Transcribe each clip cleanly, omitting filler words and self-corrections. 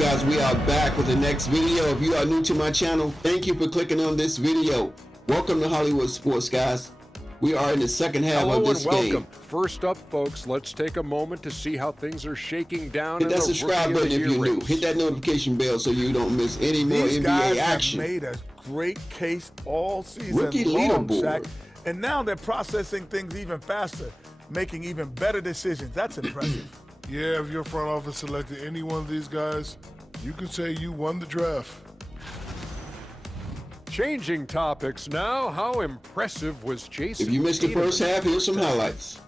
guys? We are back with the next video. If you are new to my channel, thank you for clicking on this video. Welcome to Hollywood Sports, guys. We are in the second half of this game. First up, folks, let's take a moment to see how things are shaking down. Hit that subscribe button if you're new. Hit that notification bell so you don't miss any more NBA action. These guys have made a great case all season Rookie long, leaderboard. Shaq, and now they're processing things even faster, making even better decisions. That's impressive. Yeah, if your front office selected any one of these guys, you could say you won the draft. Changing topics now, how impressive was Jason? If you missed the first half, here's some highlights.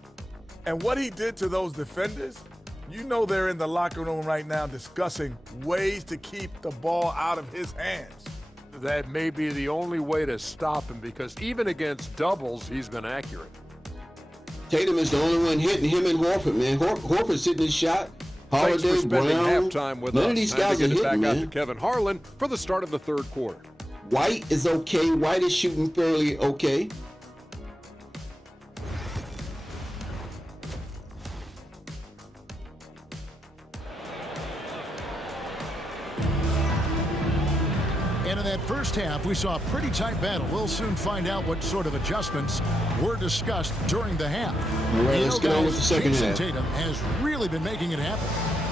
And what he did to those defenders, you know they're in the locker room right now discussing ways to keep the ball out of his hands. That may be the only way to stop him, because even against doubles, he's been accurate. Tatum is the only one hitting him and Horford, man. Horford's hitting his shot. Thanks for Holiday, spending Brown, halftime with none us. of these Time guys to are get it hitting, back out man. to Kevin Harlan for the start of the third quarter. White is okay. White is shooting fairly okay. And in that first half, we saw a pretty tight battle. We'll soon find out what sort of adjustments were discussed during the half. All right, let's get on with the second half. Tatum has really been making it happen.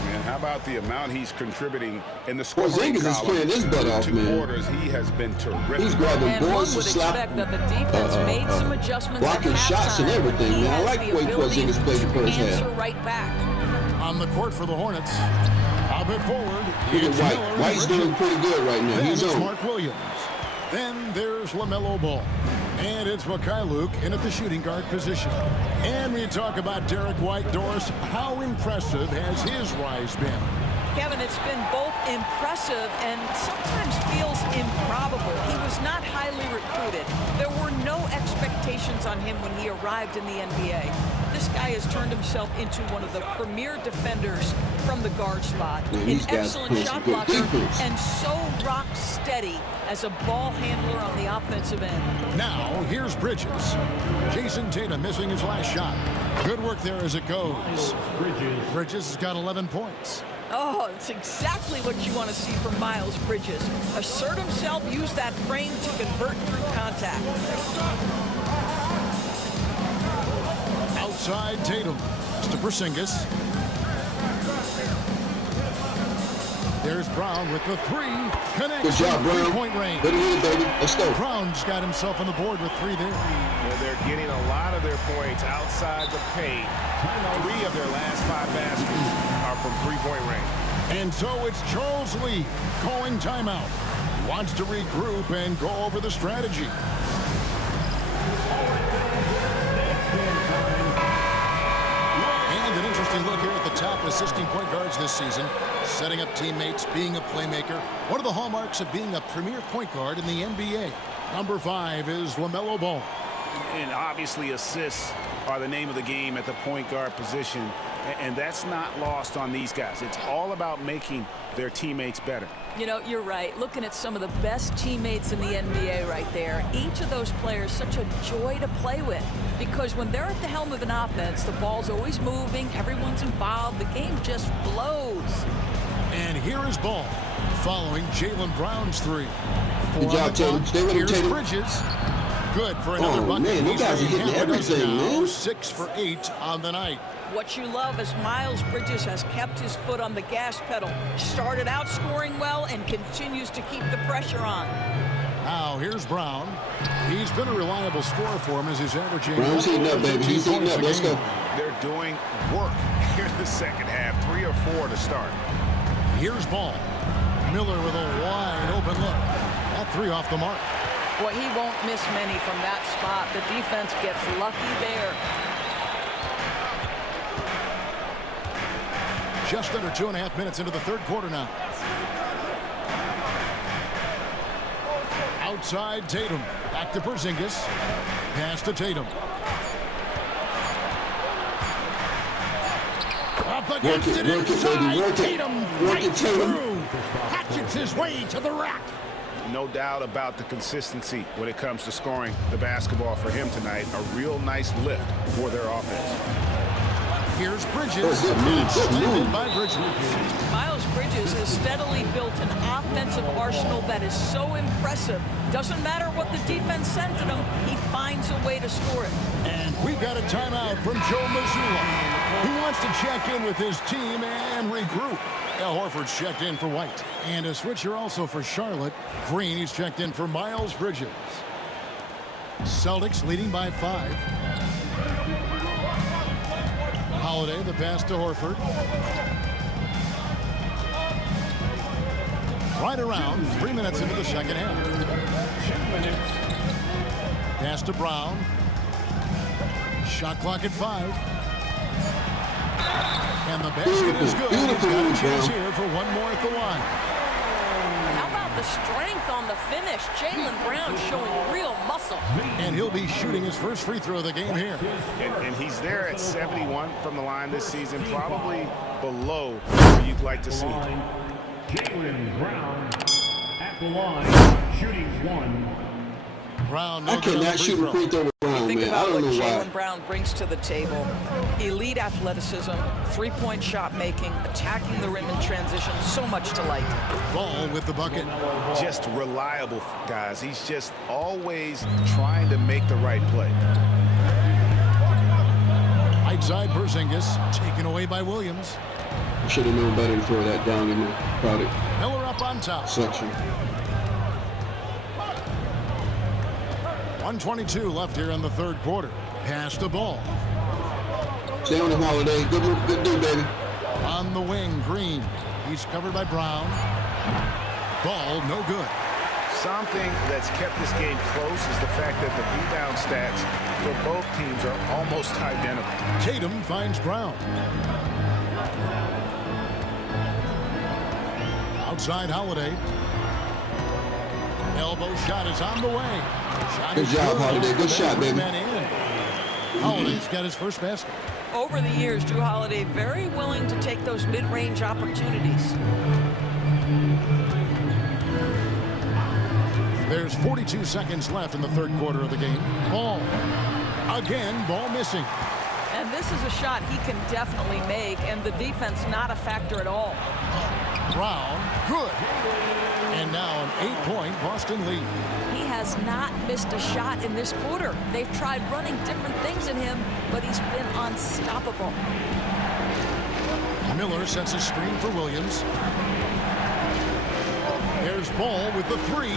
Man, how about the amount he's contributing in the scoring Porzingis is playing his butt off, two man. quarters, he has been terrific. He's grabbing And one boards would to slap, expect that the defense made some adjustments blocking at shots and halftime. everything, He man. I has like the way ability Porzingis played the to first answer half. right back. On the court for the Hornets. A bit forward. Look at It's White. Miller White's and doing pretty good right now. Then He's it's on. Mark Williams. Then there's LaMelo Ball. And it's Mikhailuk in at the shooting guard position. And we talk about Derek White. Doris, how impressive has his rise been? Kevin, it's been both impressive and sometimes feels improbable. He was not highly recruited. There were no expectations on him when he arrived in the NBA. This guy has turned himself into one of the premier defenders from the guard spot. Man, An excellent shot blocker and so rock steady as a ball handler on the offensive end. Now, here's Bridges. Jason Tatum missing his last shot. Good work there as it goes. Bridges has got 11 points. Oh, it's exactly what you want to see from Miles Bridges. Assert himself, use that frame to convert through contact. Outside Tatum. To Porzingis. There's Brown with the three. Connects. Good job, Brown. Three-point range. Good hit, baby. Let's go. Brown's got himself on the board with three there. Well, they're getting a lot of their points outside the paint. 3 of their last 5 baskets are from three-point range. And so it's Charles Lee calling timeout. Wants to regroup and go over the strategy. And an interesting look here at the top assisting point guards this season. Setting up teammates, being a playmaker. One of the hallmarks of being a premier point guard in the NBA. Number 5 is LaMelo Ball. And obviously assists are the name of the game at the point guard position. And that's not lost on these guys. It's all about making their teammates better. You know, you're right. Looking at some of the best teammates in the NBA right there, each of those players such a joy to play with. Because when they're at the helm of an offense, the ball's always moving, everyone's involved, the game just flows. And here is Ball, following Jaylen Brown's three. Good job, Tatum. Stay with him, Here's Tatum. Bridges. Good for another bucket. Man, those guys are hitting everything, man. 6 for 8 on the night. What you love is Miles Bridges has kept his foot on the gas pedal. Started out scoring well and continues to keep the pressure on. Now, here's Brown. He's been a reliable scorer for him as he's averaging. Brown's heating up, baby. He's heating up. Let's go. They're doing work here in the second half. 3 or 4 to start. Here's Ball. Miller with a wide open look. That 3 off the mark. Well, he won't miss many from that spot. The defense gets lucky there. Just under 2.5 minutes into the third quarter now. Outside Tatum. Back to Porzingis. Pass to Tatum. Up against it inside. Work it. Tatum Work it, Tatum. through. Hatchets his way to the rack. No doubt about the consistency when it comes to scoring the basketball for him tonight. A real nice lift for their offense. Here's Bridges. Good move. By Bridges. Miles Bridges has steadily built an offensive arsenal that is so impressive. Doesn't matter what the defense sends at him, he finds a way to score it. And we've got a timeout from Joe Mazzulla, who wants to check in with his team and regroup. Al Horford's checked in for White. And a switcher also for Charlotte. Green, he's checked in for Miles Bridges. Celtics leading by 5. Holiday, the pass to Horford. Right around 3 minutes into the second half. 2 minutes. Pass to Brown. Shot clock at 5. And the basket is good. He's got a chance here for one more at the line. How about the strength on the finish? Jaylen Brown showing real muscle. And he'll be shooting his first free throw of the game here. And he's there at 71 from the line this season, probably below where you'd like to see him. Jaylen Brown at the line, shooting 1. Brown, I cannot shoot a free throw with Brown, Think man. I about don't what know why. Jaylen Brown brings to the table. Elite athleticism, three-point shot making, attacking the rim in transition, so much to like. Ball with the bucket. Just reliable, guys. He's just always trying to make the right play. Right side, Porzingis, taken away by Williams. Should have known better to throw that down in the crowded Miller up on top. section. 1:22 left here in the third quarter. Pass the ball. Stay on him, Holiday. Good dude, baby. On the wing, Green. He's covered by Brown. Ball, no good. Something that's kept this game close is the fact that the rebound stats for both teams are almost identical. Tatum finds Brown. Outside Holiday. Elbow shot is on the way. Shot Good is job, Holiday. Good shot, baby. Man in. Holiday's got his first basket. Over the years, Drew Holiday very willing to take those mid-range opportunities. There's 42 seconds left in the third quarter of the game. Ball. Again, ball missing. And this is a shot he can definitely make, and the defense not a factor at all. Brown, good. And now an 8-point Boston lead. He has not missed a shot in this quarter. They've tried running different things in him, but he's been unstoppable. Miller sets a screen for Williams. There's Ball with the 3.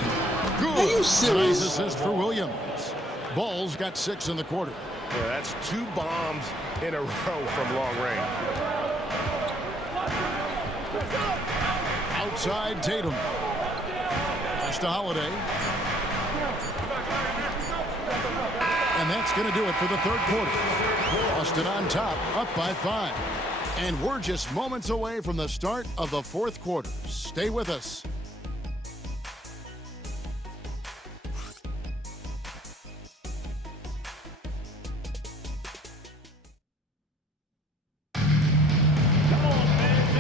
Good. Are you serious? Nice assist for Williams. Ball's got 6 in the quarter. Yeah, that's 2 bombs in a row from long range. Outside Tatum. Pass to Holiday. And that's going to do it for the third quarter. Boston on top, up by 5. And we're just moments away from the start of the fourth quarter. Stay with us.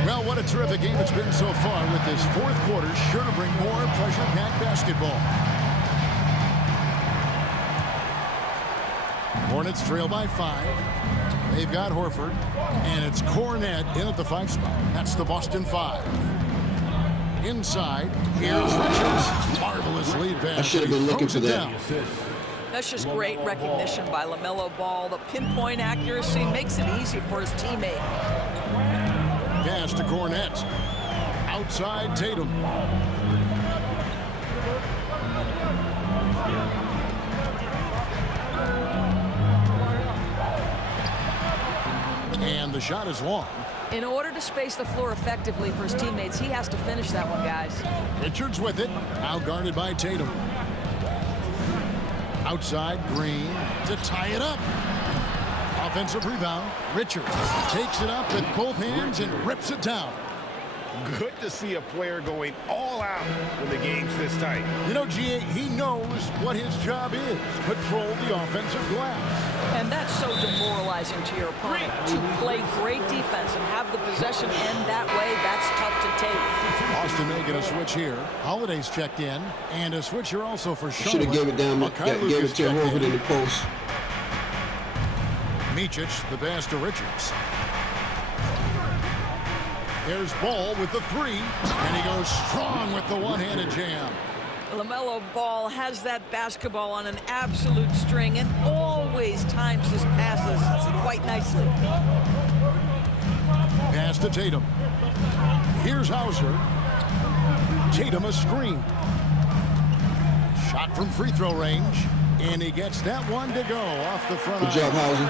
Well, what a terrific game it's been so far, with this fourth quarter sure to bring more pressure-packed basketball. Hornets trail by 5. They've got Horford, and it's Cornet in at the 5 spot. That's the Boston 5. Inside, here's Richards. Marvelous lead pass. I should have been looking for that. Down. That's just great recognition by LaMelo Ball. The pinpoint accuracy makes it easy for his teammate. Pass to Cornet. Outside Tatum. And the shot is long. In order to space the floor effectively for his teammates, he has to finish that one, guys. Richards with it. Now guarded by Tatum. Outside Green to tie it up. Offensive rebound. Richards takes it up with both hands and rips it down. Good to see a player going all out when the game's this tight. You know, G.A., he knows what his job is. Control the offensive glass. And that's so demoralizing to your opponent. To play great defense and have the possession end that way, that's tough to take. Austin making a switch here. Holiday's checked in. And a switch here also for Charlotte. Should have gave it down. Gave it to Horford in the post. Micic, the pass to Richards. There's Ball with the three, and he goes strong with the one-handed jam. LaMelo Ball has that basketball on an absolute string and always times his passes quite nicely. Pass to Tatum. Here's Hauser. Tatum a screen. Shot from free throw range, and he gets that one to go off the front. Good job, Hauser.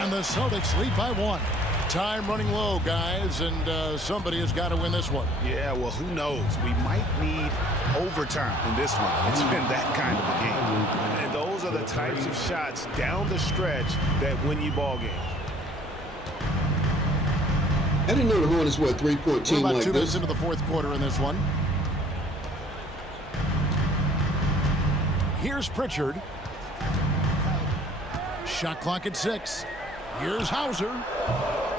And the Celtics lead by 1. Time running low, guys, and somebody has got to win this one. Yeah, well, who knows? We might need overtime in this one. It's been that kind of a game. And those are the types of shots down the stretch that win you ball games. I didn't know the Hornets were a three-point team We're about like 2 minutes this. into the fourth quarter in this one. Here's Pritchard. Shot clock at 6. Here's Hauser.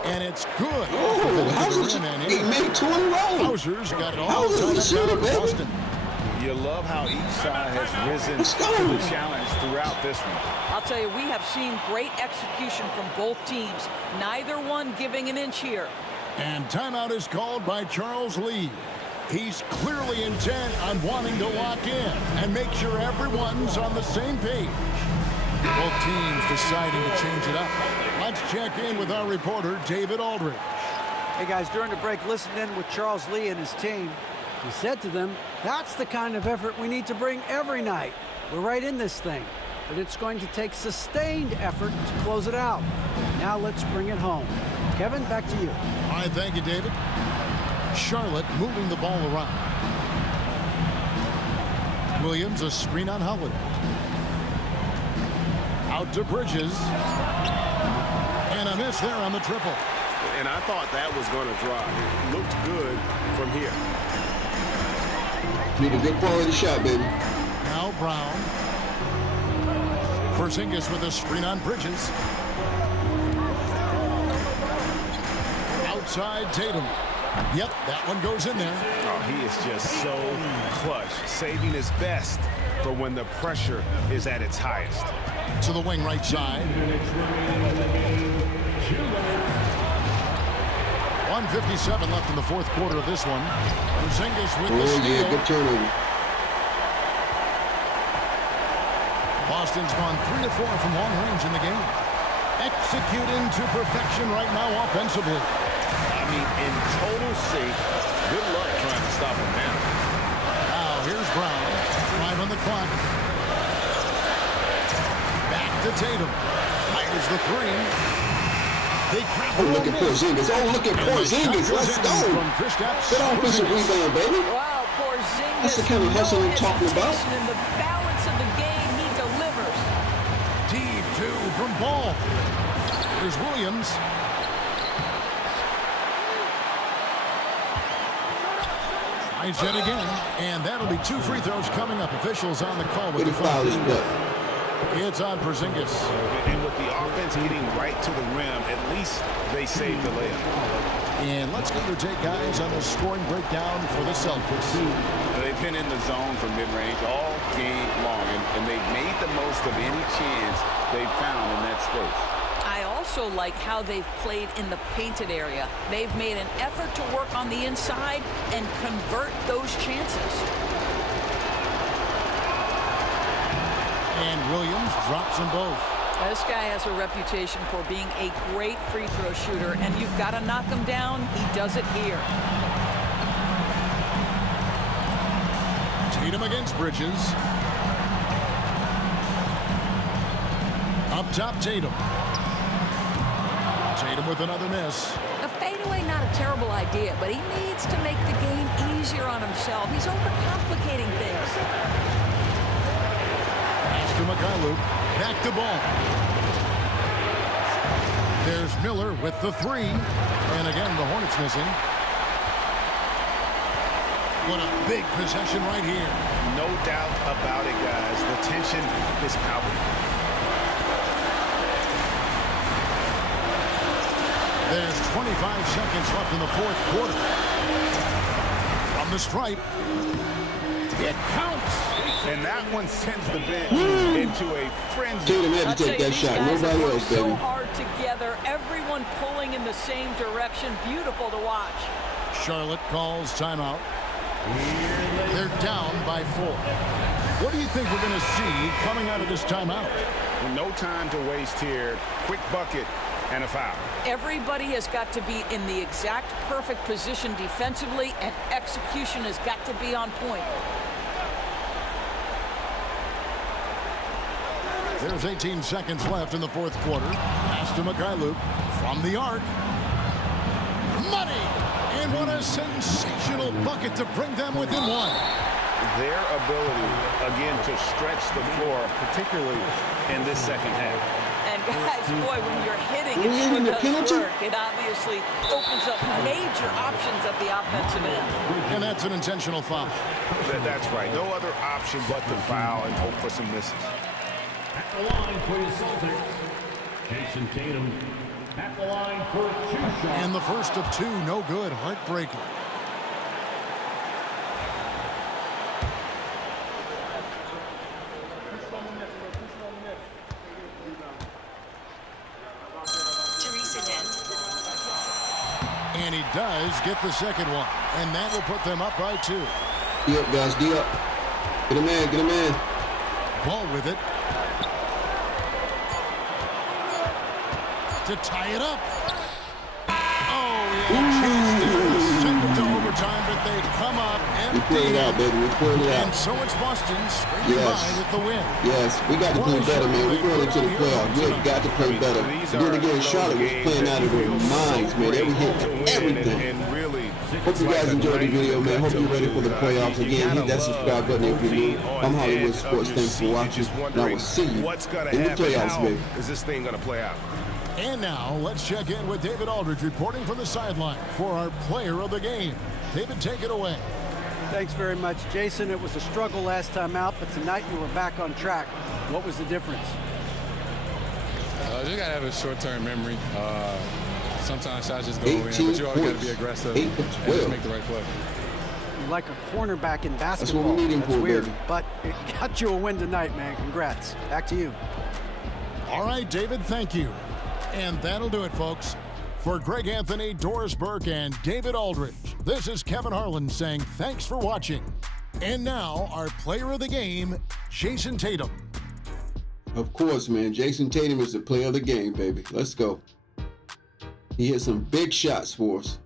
And it's good. Oh, Hauser's he made 2 in a row. Hauser's got it all. Hauser's the shooter, baby. Boston. You love how each side has risen to the challenge throughout this one. I'll tell you, we have seen great execution from both teams. Neither one giving an inch here. And timeout is called by Charles Lee. He's clearly intent on wanting to lock in and make sure everyone's on the same page. Both teams deciding to change it up. Let's check in with our reporter, David Aldridge. Hey, guys, during the break, listen in with Charles Lee and his team. He said to them, that's the kind of effort we need to bring every night. We're right in this thing, but it's going to take sustained effort to close it out. Now let's bring it home. Kevin, back to you. All right, thank you, David. Charlotte moving the ball around. Williams, a screen on Holiday. Out to Bridges. And a miss there on the triple. And I thought that was going to drop. It looked good from here. Need a good quality shot, baby. Now Brown. Porzingis with a screen on Bridges. Outside Tatum. Yep, that one goes in there. Oh, he is just so clutch, saving his best for when the pressure is at its highest. To the wing right side. 1:57 left in the fourth quarter of this one. Porzingis with the steal. Yeah, good turnover. Boston's gone 3 of 4 from long range in the game. Executing to perfection right now offensively. I mean, in total sync. Good luck trying to stop him now. Now here's Brown. 5 on the clock. Back to Tatum. Fires the 3. Oh, look at Porzingis. Oh, look at Porzingis. Let's go. Good offensive rebound, baby. Wow, Porzingis. That's the kind of hustle I'm talking about. In the balance of the game, he delivers. Deep 2 from Ball. Here's Williams. Tries it again, and that'll be 2 free throws coming up. Officials on the call with the foul. It's on Porzingis. And with the offense getting right to the rim, at least they saved the layup. And let's get your take, guys, on the scoring breakdown for the Celtics. They've been in the zone for mid-range all game long, and they've made the most of any chance they've found in that space. I also like how they've played in the painted area. They've made an effort to work on the inside and convert those chances. And Williams drops them both. This guy has a reputation for being a great free throw shooter, and you've got to knock him down. He does it here. Tatum against Bridges. Up top, Tatum. Tatum with another miss. A fadeaway, not a terrible idea, but he needs to make the game easier on himself. He's overcomplicating things. Pass to Mikhailuk. Back to Ball. There's Miller with the 3. And again, the Hornets missing. What a big possession right here. No doubt about it, guys. The tension is palpable. There's 25 seconds left in the fourth quarter. From the stripe. It counts. And that one sends the bench into a frenzy. Tatum had to take that shot. Nobody else, baby. So hard together. Everyone pulling in the same direction. Beautiful to watch. Charlotte calls timeout. They're down by 4. What do you think we're going to see coming out of this timeout? No time to waste here. Quick bucket and a foul. Everybody has got to be in the exact perfect position defensively, and execution has got to be on point. There's 18 seconds left in the fourth quarter. Pass to Mikhailuk from the arc. Money! And what a sensational bucket to bring them within 1. Their ability, again, to stretch the floor, particularly in this second half. And guys, boy, when you're hitting and it does work, it obviously opens up major options at the offensive end. And that's an intentional foul. That's right. No other option but to foul and hope for some misses. At the line for the Celtics, Jason Tatum. At the line for 2 shots. And the first of 2, no good. Heartbreaker. And he does get the second one. And that will put them up by 2. D up, guys. D up. Get him in. Get him in. Ball with it. To tie it up. Oh, he had a chance to send it to overtime, but they come up empty. We pulled it out, baby. We pulled it out. And so it's Boston scraping by with the win. Yes, we got to play better, man. We're going into the playoffs. We have got to play better. Then again, Charlotte was playing out of their minds, man. Every hit, everything. Hope you guys enjoyed the video, man. Hope you're ready for the playoffs. Again, hit that subscribe button if you're new. I'm Hollywood Sports. Thanks for watching. And I will see you in the playoffs, baby. Is this thing going to play out? And now, let's check in with David Aldridge reporting from the sideline for our player of the game. David, take it away. Thanks very much, Jason. It was a struggle last time out, but tonight you were back on track. What was the difference? You got to have a short-term memory. Sometimes shots just go in, but you always got to be aggressive and just make the right play. You're like a cornerback in basketball. That's what we need him for, weird, baby. but it got you a win tonight, man. Congrats. Back to you. All right, David, thank you. And that'll do it, folks. For Greg Anthony, Doris Burke, and David Aldridge, this is Kevin Harlan saying thanks for watching. And now, our player of the game, Jason Tatum. Of course, man. Jason Tatum is the player of the game, baby. Let's go. He hit some big shots for us.